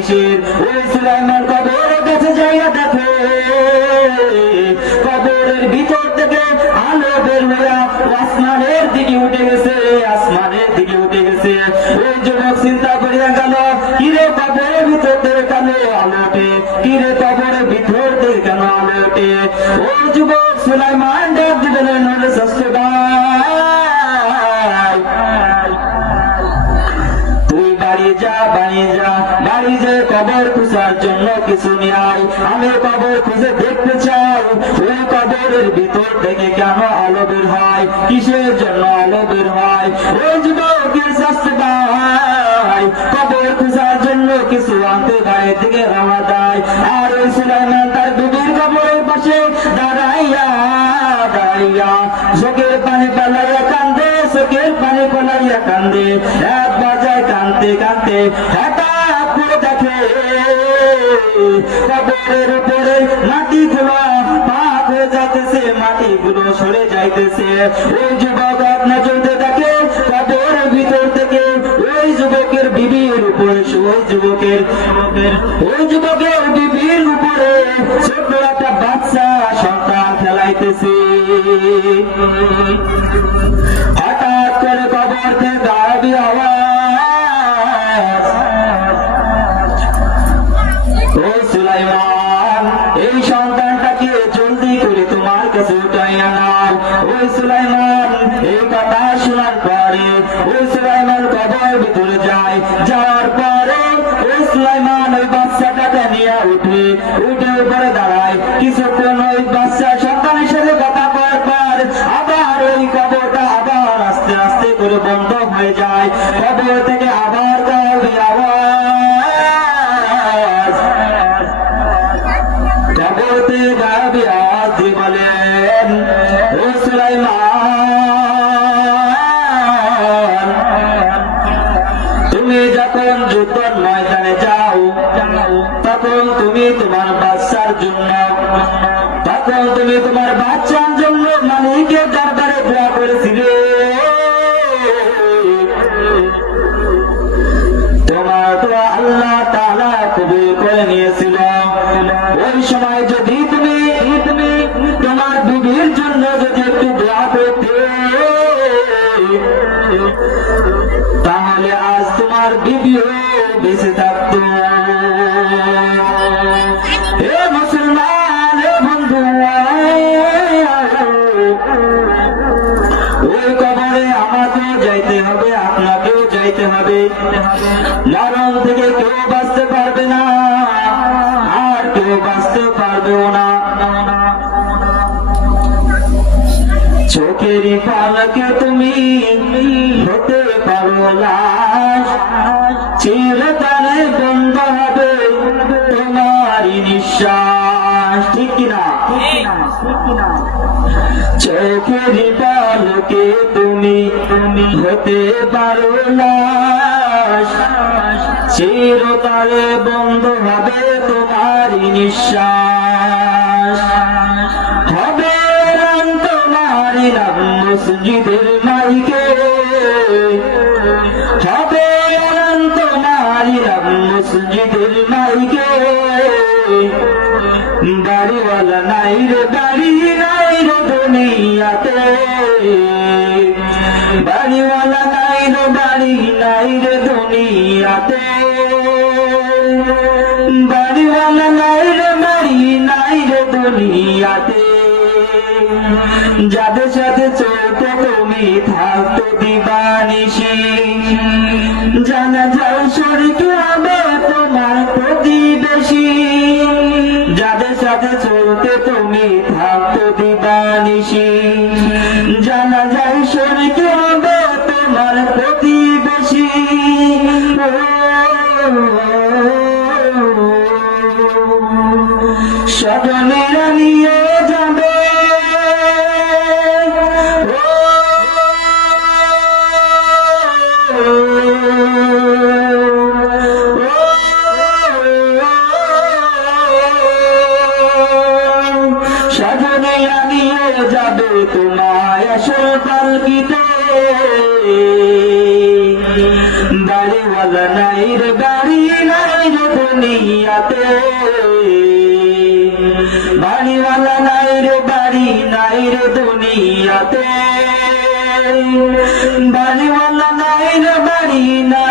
কিসের ওই সুলাইমান কবর কাছে যাইয়া দেখো, কবরের ভিতর থেকে আলো বের হইয়া আসমানের দিকে উঠে গেছে, আসমানের দিকে উঠে গেছে। ওই যুবক চিন্তা করিয়া গেল, কিরে কবরের ভিতর থেকে কেন আলো ওঠে? কিরে কবরের ভিতর থেকে কেন আলো ওঠে? ওই যুবক সুলাইমান ডাক দিবেন নলে কিছু আয় আমি কবর খুঁজে দেখতে চাই। ওই কবরের ভিতর থেকে কেন আলো বের হয়? কিসের জন্য আলো বের হয়? ওই যুবকের শাস্তি ভাই কবর খুঁজার জন্য কিছু আনতে গায়ের দিকে রওনা দেয়। আর ওই সুলাইমান তার বিবির কবরের পাশে দাঁড়াইয়া দাঁড়াইয়া চোখের পানি পালাইয়া কান্দে চোখের পানি পালাইয়া কান্দে। এক বাজায় কান্দতে কান্দতে কবরের উপরে মাটি গুলো পাক হয়ে যাইতেছে মাটি গুলো সরে যাইতেছে। ওই যুবক এক নজরতে দেখে কবরের ভিতর থেকে ওই যুবকের বিবির উপরে ওই যুবকের ওই যুবকের বিবির উপরে ছোট্ট একটা বাচ্চা, সন্তান খেলাইতেছে। হঠাৎ করে কবর থেকে আওয়াজ কাছে উঠাইয়া ওই সুলাইমান এই কথা শোনার পরে ওই সুলাইমান কবর ভিতরে যায়। যাওয়ার পরে ওই সুলাইমান ওই বাচ্চাটাকে নিয়ে উঠে উঠে উপরে দাঁড়ায়। কিছুক্ষণ ওই বাচ্চা সন্তানের সাথে কথা করার পর আবার ওই কবরটা আবার আস্তে আস্তে করে বন্ধ হয়ে যায়। কবর থেকে আবার গাবি আওয়াজ কবরতে গাবি আওয়াজ দিয়ে বলেন ও সুলাইমান তুমি যখন যুদ্ধ ময়দানে যাও তখন তুমি তোমার বিবির জন্য যদি একটু দোয়া করতে, তাহলে আজ তোমার বিবিও বেঁচে থাকতো। আমাকেও যাইতে হবে, আপনাকেও যাইতে হবে। থেকে কেউ বাঁচতে পারবে না, আর কেউ বাঁচতে পারবেও না। চোখেরই পালকে তুমি হতে পারো লাশ বন্ধ হবে তোমারই নিঃশ্বাস। ঠিক কিনা? চোখেরই পালকে তুমি তুমি হতে পারো লাশ চিরতরে বন্ধ হবে তোমারই নিঃশ্বাস। নাম মসজিদের মাইকে। হবে রান তোমারই নাম মসজিদের মাইকে। বাড়িওয়ালা নাই রে বাড়ি নাই রে দুনিয়াতে। বাড়িওয়ালা নাই রে, বাড়ি নাই রে দুনিয়াতে। জানা যায় শরীর হবে তোমার প্রতিবেশী। যাদের সাথে চলতে তুমি থাকতো দিবানিসি জানা যায় শরীর হবে তোমার প্রতিবেশী। তোমায় আসল পালকিতে বাড়িওয়ালা নাই রে বাড়ি নাই রে দুনিয়াতে বাড়িওয়ালা নাই রে বাড়ি নাই রে দুনিয়াতে বাড়িওয়ালা নাই রে বাড়ি নাই